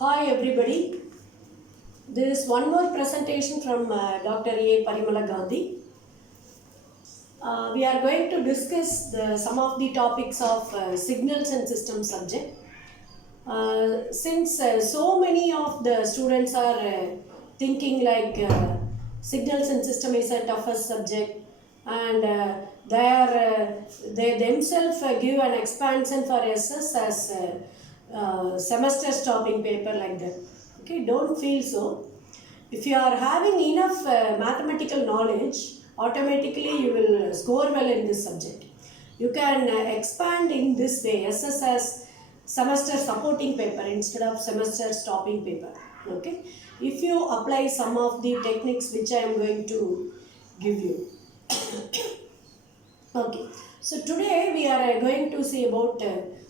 Hi everybody, this is one more presentation from Dr. A. Parimala Gandhi. We are going to discuss some of the topics of signals and systems subject. Since so many of the students are thinking like signals and system is a toughest subject and they themselves give an expansion for SS as semester stopping paper like that. Okay, don't feel so. If you are having enough mathematical knowledge, automatically you will score well in this subject. You can expand in this way, SS as semester supporting paper instead of semester stopping paper. Okay, if you apply some of the techniques which I am going to give you. Okay, so today we are going to see about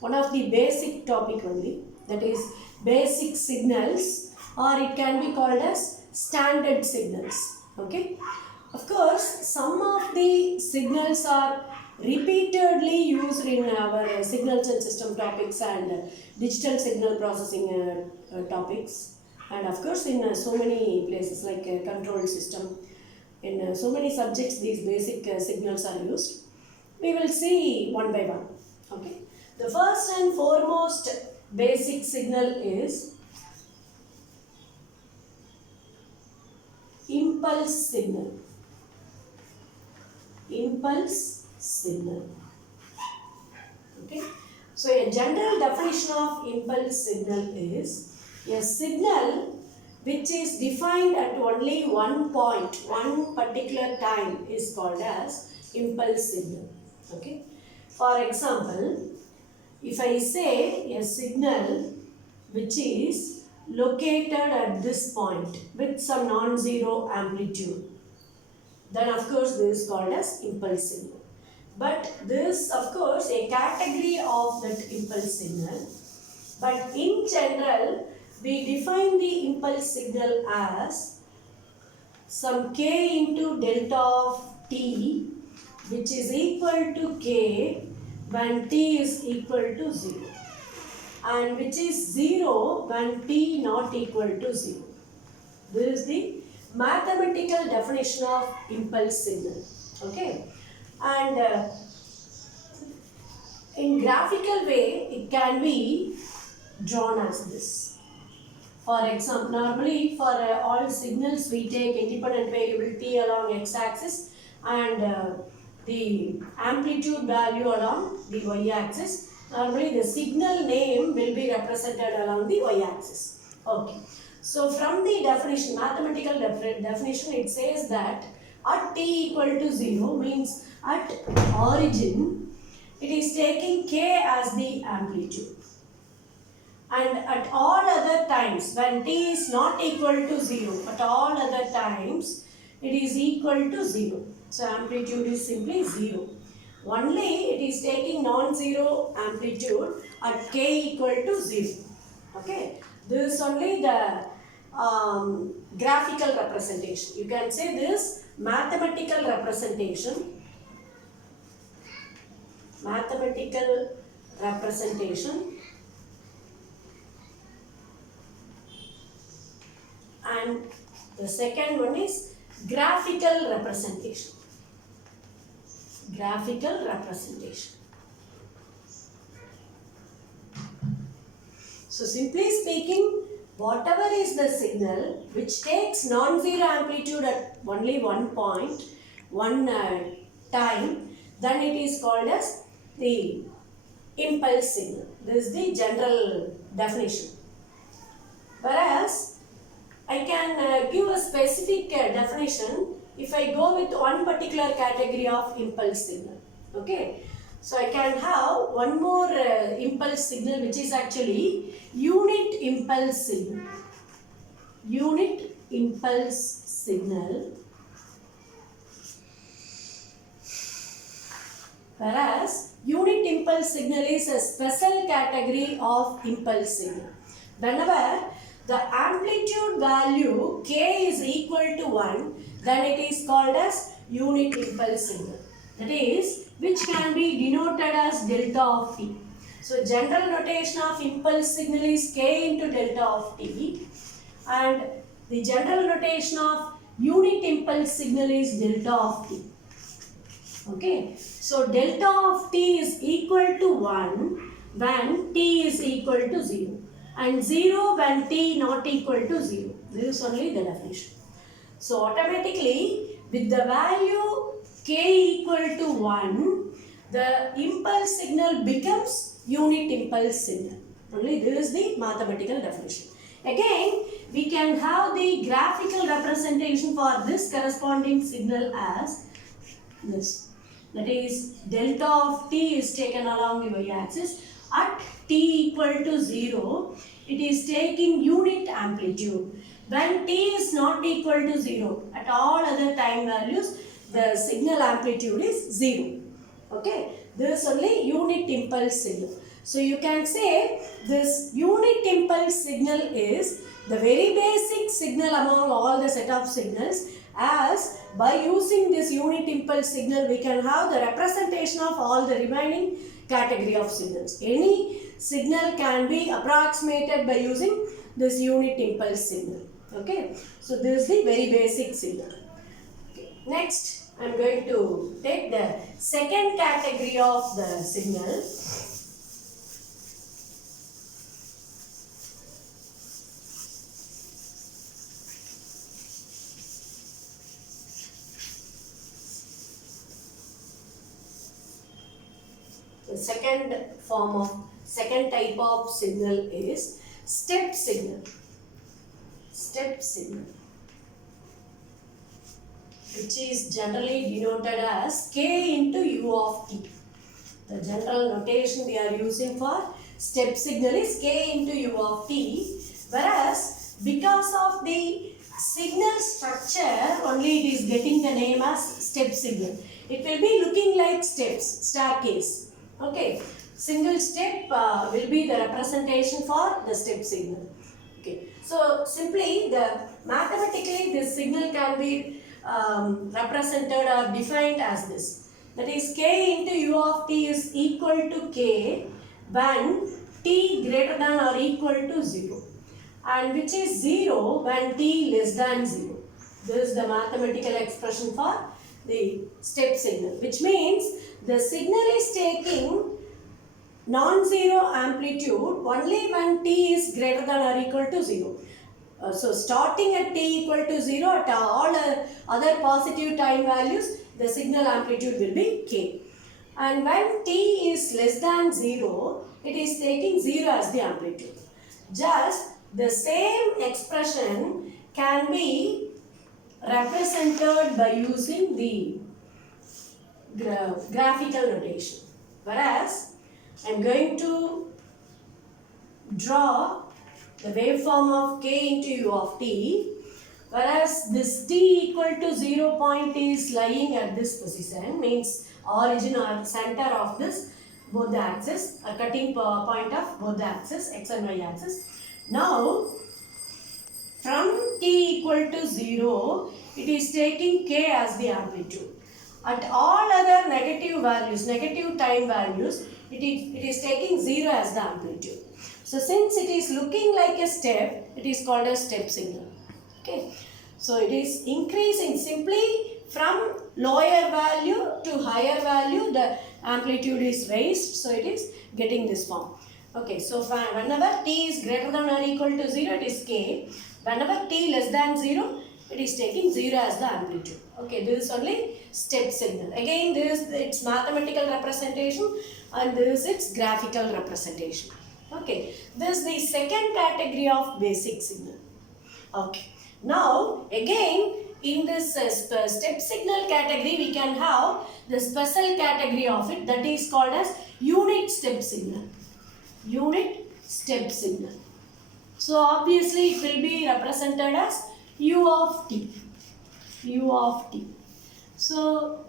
one of the basic topic only, that is basic signals, or it can be called as standard signals. Okay, of course some of the signals are repeatedly used in our signals and system topics and digital signal processing topics, and of course in so many places like control system, in so many subjects these basic signals are used. We will see one by one. Okay, the first and foremost basic signal is impulse signal. Impulse signal. Okay, so a general definition of impulse signal is a signal which is defined at only one point, one particular time, is called as impulse signal. Okay, for example, if I say a signal which is located at this point with some non-zero amplitude, then of course this is called as impulse signal. But this of course a category of that impulse signal. But in general, we define the impulse signal as some k into delta of t, which is equal to k when t is equal to 0, and which is 0 when t not equal to 0. This is the mathematical definition of impulse signal. Okay, and in graphical way it can be drawn as this. For example, normally for all signals we take independent variable t along x-axis and the amplitude value along the y-axis. Normally the signal name will be represented along the y-axis. Okay. So from the definition, mathematical definition, it says that at t equal to 0 means at origin it is taking k as the amplitude. And at all other times, when t is not equal to 0, at all other times, it is equal to 0. So, amplitude is simply 0. Only it is taking non-zero amplitude at k equal to 0. Okay. This is only the graphical representation. You can say this mathematical representation. Mathematical representation. And the second one is graphical representation. Graphical representation. So simply speaking, whatever is the signal which takes non-zero amplitude at only one point, one time, then it is called as the impulse signal. This is the general definition. Whereas I can give a specific definition if I go with one particular category of impulse signal. Okay, so I can have one more impulse signal which is actually unit impulse signal. Unit impulse signal. Whereas unit impulse signal is a special category of impulse signal. Whenever the amplitude value k is equal to 1, then it is called as unit impulse signal. That is, which can be denoted as delta of t. So general notation of impulse signal is k into delta of t, and the general notation of unit impulse signal is delta of t. Okay, so delta of t is equal to 1 when t is equal to 0 and 0 when t not equal to 0. This is only the definition. So automatically with the value k equal to 1, the impulse signal becomes unit impulse signal. Only this is the mathematical definition. Again, we can have the graphical representation for this corresponding signal as this. That is, delta of t is taken along the y-axis. At t equal to 0, it is taking unit amplitude. When t is not equal to 0, at all other time values, the signal amplitude is 0. Okay, this is only unit impulse signal. So you can say this unit impulse signal is the very basic signal among all the set of signals, as by using this unit impulse signal we can have the representation of all the remaining category of signals. Any signal can be approximated by using this unit impulse signal. Okay, so this is the very basic signal. Okay. Next, I am going to take the second category of the signal. The second type of signal is step signal. Step signal, which is generally denoted as k into u of t. The general notation we are using for step signal is k into u of t, whereas because of the signal structure only it is getting the name as step signal. It will be looking like steps, staircase. Okay, single step will be the representation for the step signal. Okay, so simply mathematically this signal can be represented or defined as this. That is, k into u of t is equal to k when t greater than or equal to 0, and which is 0 when t less than 0. This is the mathematical expression for the step signal, which means the signal is taking non-zero amplitude only when t is greater than or equal to 0. So starting at t equal to 0, at all other positive time values, the signal amplitude will be k. And when t is less than 0, it is taking 0 as the amplitude. Just the same expression can be represented by using the graphical notation. Whereas I am going to draw the waveform of k into u of t, whereas this t equal to 0 point is lying at this position, means origin or center of this both the axis, a cutting point of both the axis, x and y axis. Now from t equal to 0, it is taking k as the amplitude. At all other negative values, negative time values, it is taking 0 as the amplitude. So since it is looking like a step, it is called a step signal. Okay. So it is increasing simply from lower value to higher value, the amplitude is raised, so it is getting this form. Okay, so whenever t is greater than or equal to 0, it is k. Whenever t less than 0, it is taking 0 as the amplitude. Okay, this is only step signal. Again, this is its mathematical representation and this is its graphical representation. Okay, this is the second category of basic signal. Okay, now again in this step signal category we can have the special category of it, that is called as unit step signal. Unit step signal. So obviously it will be represented as u of t. U of t. So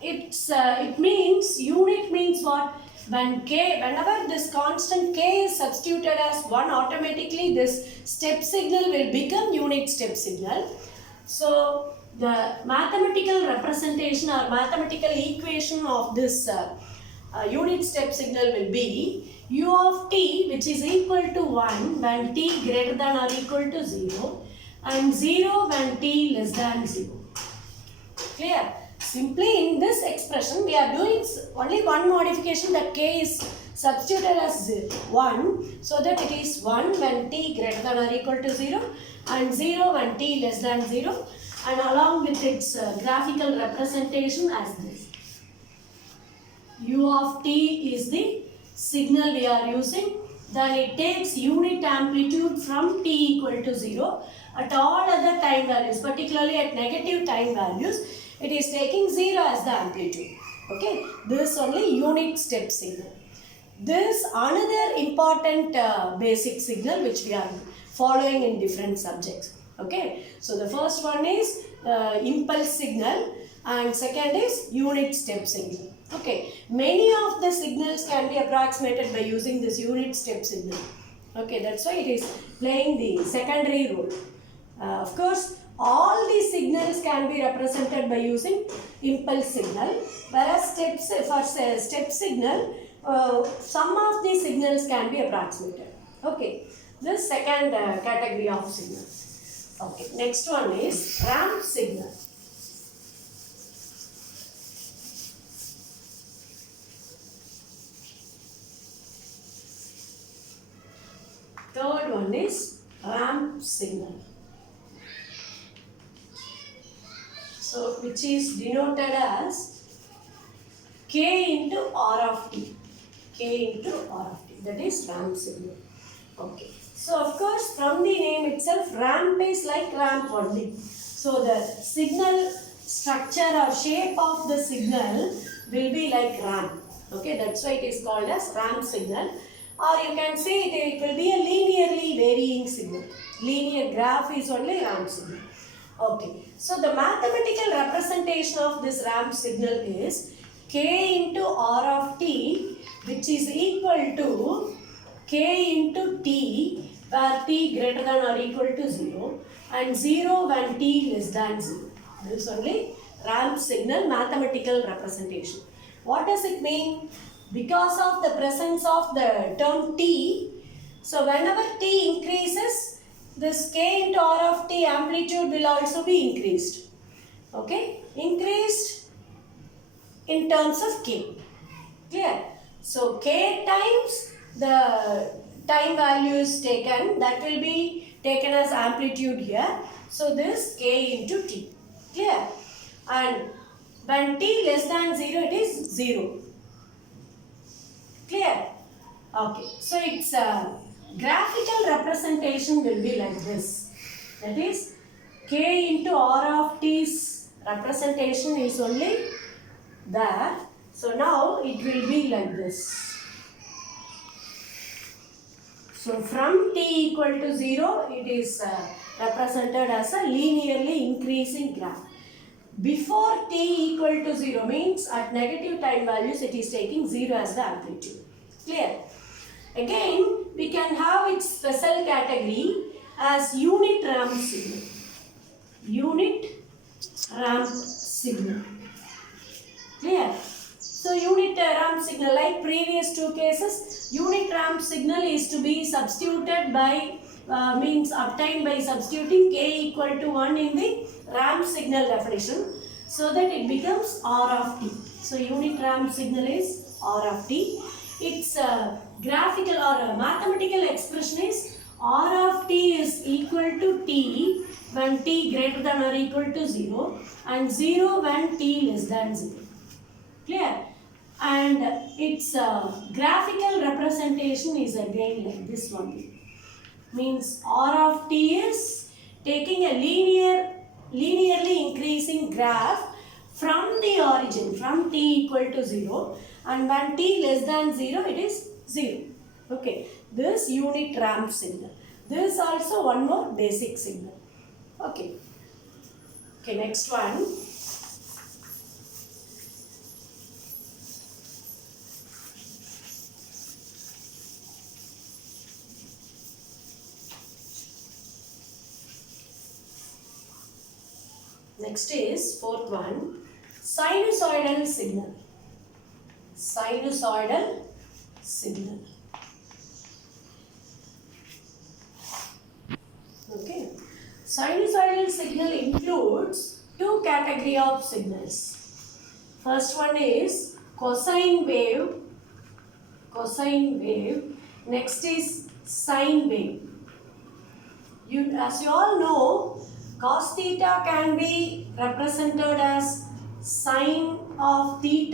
it means, unit means what? Whenever this constant k is substituted as 1, automatically this step signal will become unit step signal. So the mathematical representation or mathematical equation of this unit step signal will be u of t which is equal to 1 when t greater than or equal to 0 and 0 when t less than 0. Clear? Simply in this expression we are doing only one modification, that k is substituted as 1 so that it is 1 when t greater than or equal to 0 and 0 when t less than 0, and along with its graphical representation as this. U of t is the signal we are using. Then it takes unit amplitude from t equal to 0 at all other time values, particularly at negative time values. It is taking 0 as the amplitude. Okay, this is only unit step signal. This another important basic signal which we are following in different subjects. Okay, so the first one is impulse signal and second is unit step signal. Okay, many of the signals can be approximated by using this unit step signal. Okay, that's why it is playing the secondary role. Of course, all these signals can be represented by using impulse signal, whereas for step signal, some of these signals can be approximated. Okay, this second category of signal. Okay, next one is ramp signal. Third one is ramp signal. So, which is denoted as k into r of t. K into r of t. That is ramp signal. Okay. So, of course, from the name itself, ramp is like ramp only. So, the signal structure or shape of the signal will be like ramp. Okay, that's why it is called as ramp signal. Or you can say it will be a linearly varying signal. Linear graph is only ramp signal. Okay, so the mathematical representation of this ramp signal is k into r of t, which is equal to k into t where t greater than or equal to 0 and 0 when t less than 0. This is only ramp signal mathematical representation. What does it mean? Because of the presence of the term t, so whenever t increases, this k into r of t amplitude will also be increased. Okay, increased in terms of k. Clear? So k times the time value is taken, that will be taken as amplitude here. So this k into t. Clear? And when t less than 0, it is 0. Clear? Okay. So its graphical representation will be like this. That is k into r of t's representation is only there. So now it will be like this. So from t equal to 0, it is represented as a linearly increasing graph. Before t equal to 0 means at negative time values it is taking 0 as the amplitude. Clear? Again, we can have its special category as unit ramp signal. Unit ramp signal. Clear? So unit ramp signal, like previous two cases, unit ramp signal is to be substituted by means obtained by substituting k equal to 1 in the ramp signal definition, so that it becomes r of t. So unit ramp signal is r of t. Its graphical or mathematical expression is r of t is equal to t when t greater than or equal to 0 and 0 when t less than 0. Clear? And its graphical representation is again like this one. Means r of t is taking a linearly increasing graph from the origin, from t equal to 0, and when t less than 0, it is 0. Okay, this unit ramp signal. This is also one more basic signal. Okay. Okay, next one. Next is fourth one, sinusoidal signal. Sinusoidal signal. Sinusoidal signal includes two categories of signals. First one is cosine wave. Next is sine wave. As you all know, cos theta can be represented as sine of 90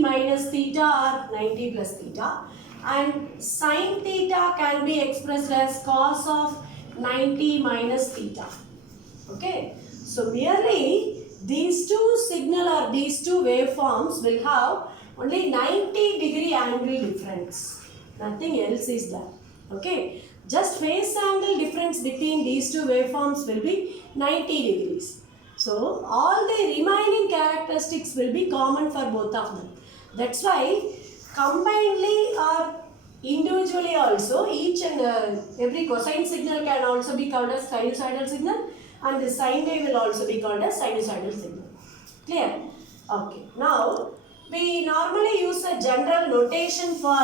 minus theta or 90 plus theta, and sine theta can be expressed as cos of 90 minus theta. Okay, so merely these two signal or these two waveforms will have only 90-degree angle difference. Nothing else is there. Okay, just phase angle difference between these two waveforms will be 90 degrees. So all the remaining characteristics will be common for both of them. That's why combinedly or individually also each and every cosine signal can also be called as sinusoidal signal, and the sine wave will also be called as sinusoidal signal. Clear? Okay. Now we normally use a general notation for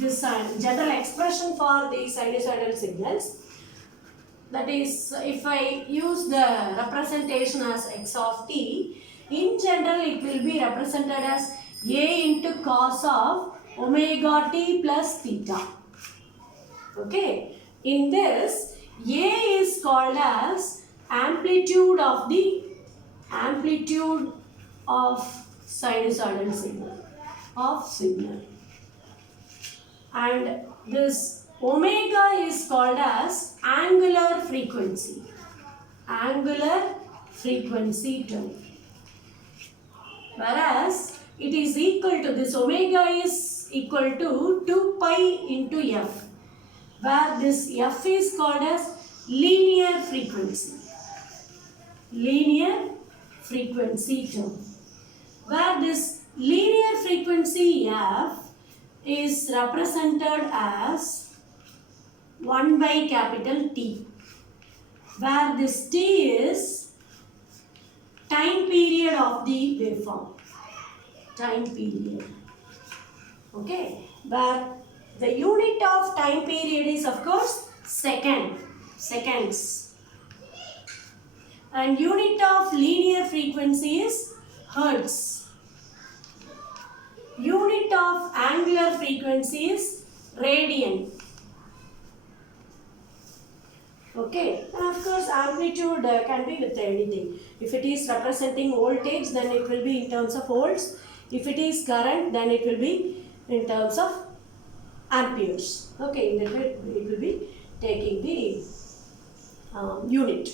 this general expression for the sinusoidal signals. That is, if I use the representation as x of t, in general it will be represented as a into cos of omega t plus theta. Okay. In this, a is called as amplitude of sinusoidal signal, and this omega is called as angular frequency term, whereas it is equal to, this omega is equal to 2 pi into f, where this f is called as linear frequency term, where this linear frequency f is represented as 1 by capital T, where this T is time period of the waveform. Okay, where the unit of time period is of course seconds, and unit of linear frequency is hertz. Unit of angular frequency is radian. Okay, and of course amplitude can be with anything. If it is representing voltage, then it will be in terms of volts. If it is current, then it will be in terms of amperes. Okay, in that way it will be taking the unit.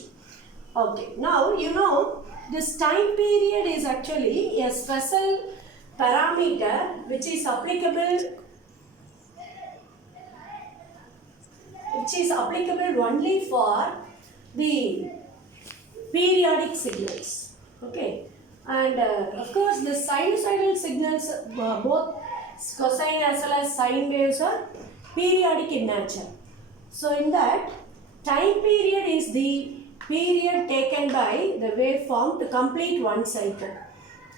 Okay, now you know this time period is actually a special parameter which is applicable only for the periodic signals. Okay, and of course the sinusoidal signals, both cosine as well as sine waves, are periodic in nature. So in that, time period is the period taken by the waveform to complete one cycle.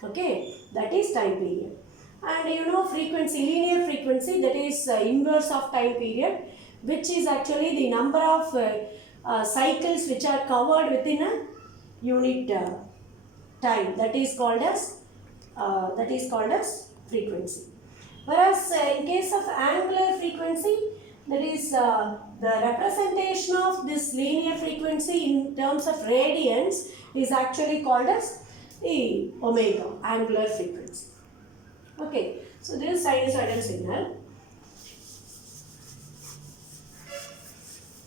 Okay, that is time period. And you know frequency, linear frequency, that is inverse of time period, which is actually the number of cycles which are covered within a unit time. That is called as frequency. Whereas in case of angular frequency, that is the representation of this linear frequency in terms of radians is actually called as the omega, angular frequency. Okay, so this is sinusoidal signal,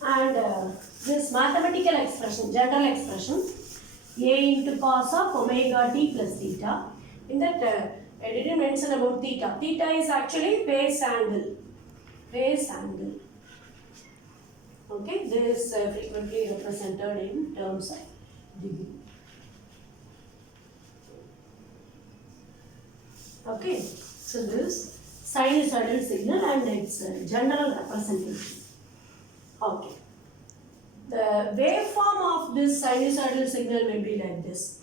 and this mathematical expression, general expression, a into cos of omega t plus theta. In that I didn't mention about theta. Theta is actually phase angle. Okay, this is frequently represented in terms of degree. Okay, so this sinusoidal signal and its general representation. Okay, the waveform of this sinusoidal signal will be like this.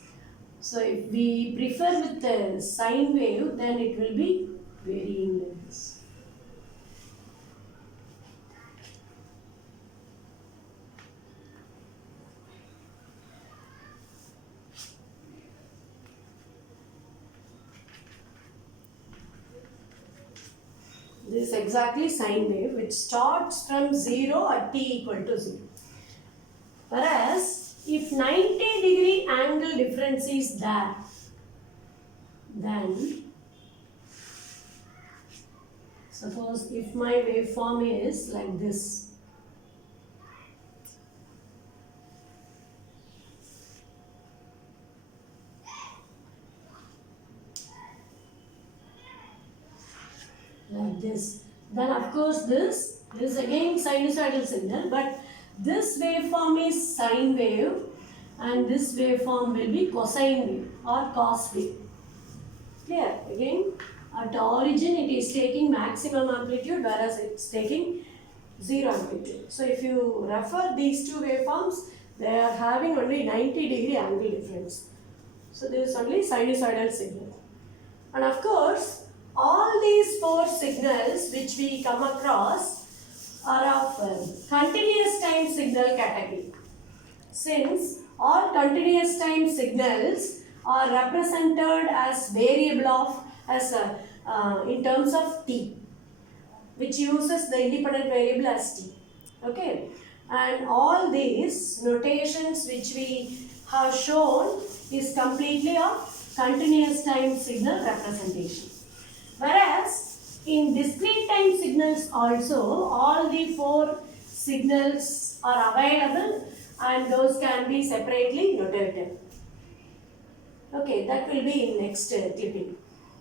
So if we prefer with the sine wave, then it will be varying like this. This is exactly sine wave which starts from 0 at t equal to 0. Whereas if 90-degree angle difference is there, then suppose if my waveform is like this, then of course this is again sinusoidal signal, but this waveform is sine wave and this waveform will be cosine wave or cos wave. Clear? Again, at origin it is taking maximum amplitude, whereas it's taking 0 amplitude. So if you refer these two waveforms, they are having only 90-degree angle difference. So this is only sinusoidal signal. And of course, all these four signals which we come across are of continuous time signal category. Since all continuous time signals are represented as variable of in terms of t, which uses the independent variable as t. Okay, and all these notations which we have shown is completely of continuous time signal representation. Whereas in discrete time signals also, all the four signals are available and those can be separately notated. Okay, that will be in next clipping.